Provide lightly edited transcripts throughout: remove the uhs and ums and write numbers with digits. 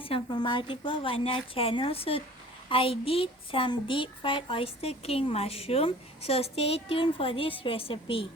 guys, I'm from Multiplewarnas channel. So I did some deep fried oyster king mushroom. So stay tuned for this recipe.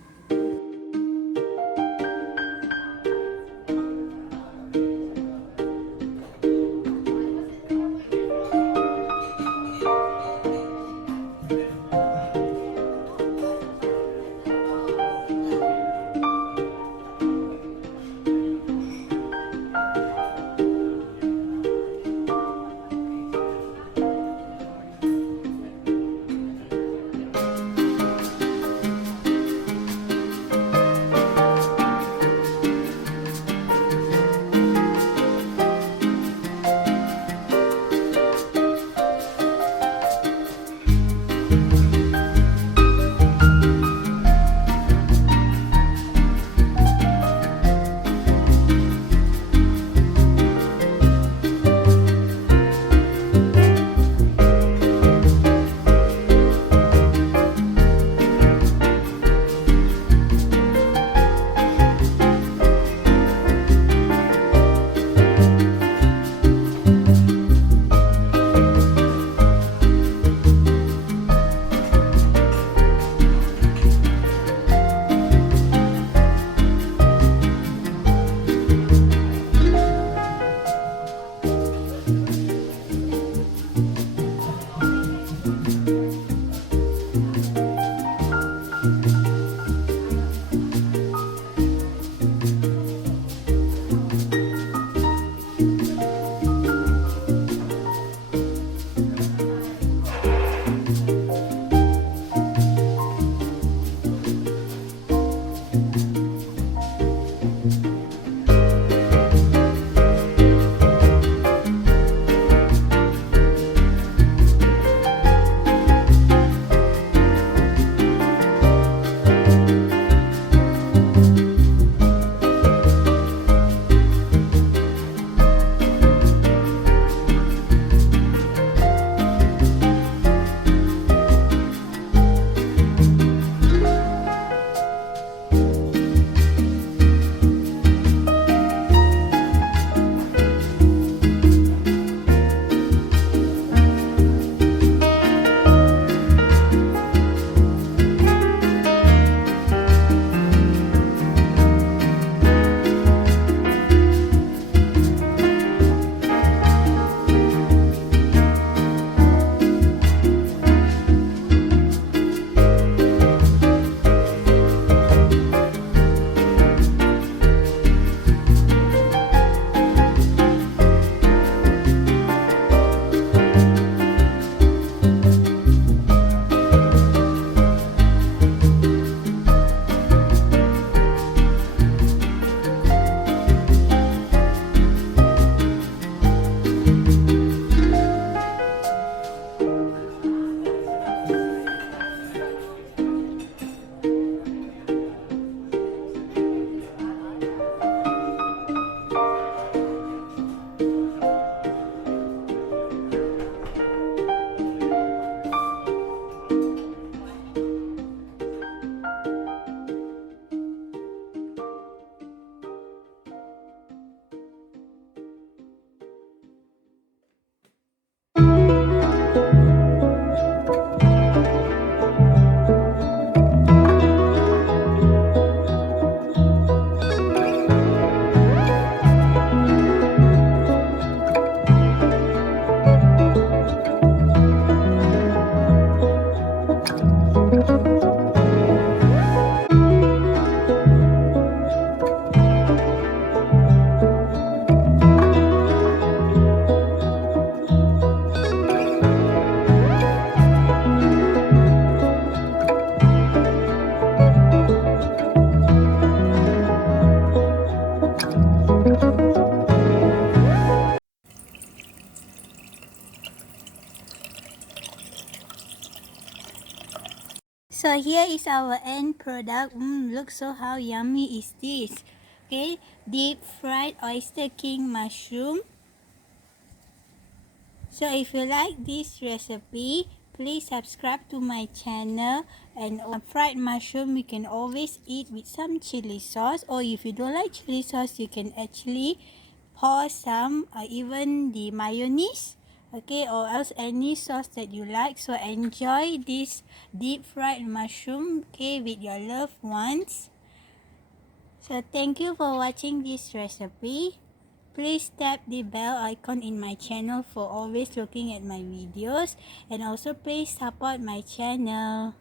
So here is our end product. Look, so how yummy is this? Okay, deep fried oyster king mushroom. So if you like this recipe, please subscribe to my channel. And fried mushroom you can always eat with some chili sauce, or if you don't like chili sauce, you can actually pour some even the mayonnaise, okay, or else any sauce that you like. So enjoy this deep fried mushroom, okay, with your loved ones. So thank you for watching this recipe. Please tap the bell icon in my channel for always looking at my videos, and also please support my channel.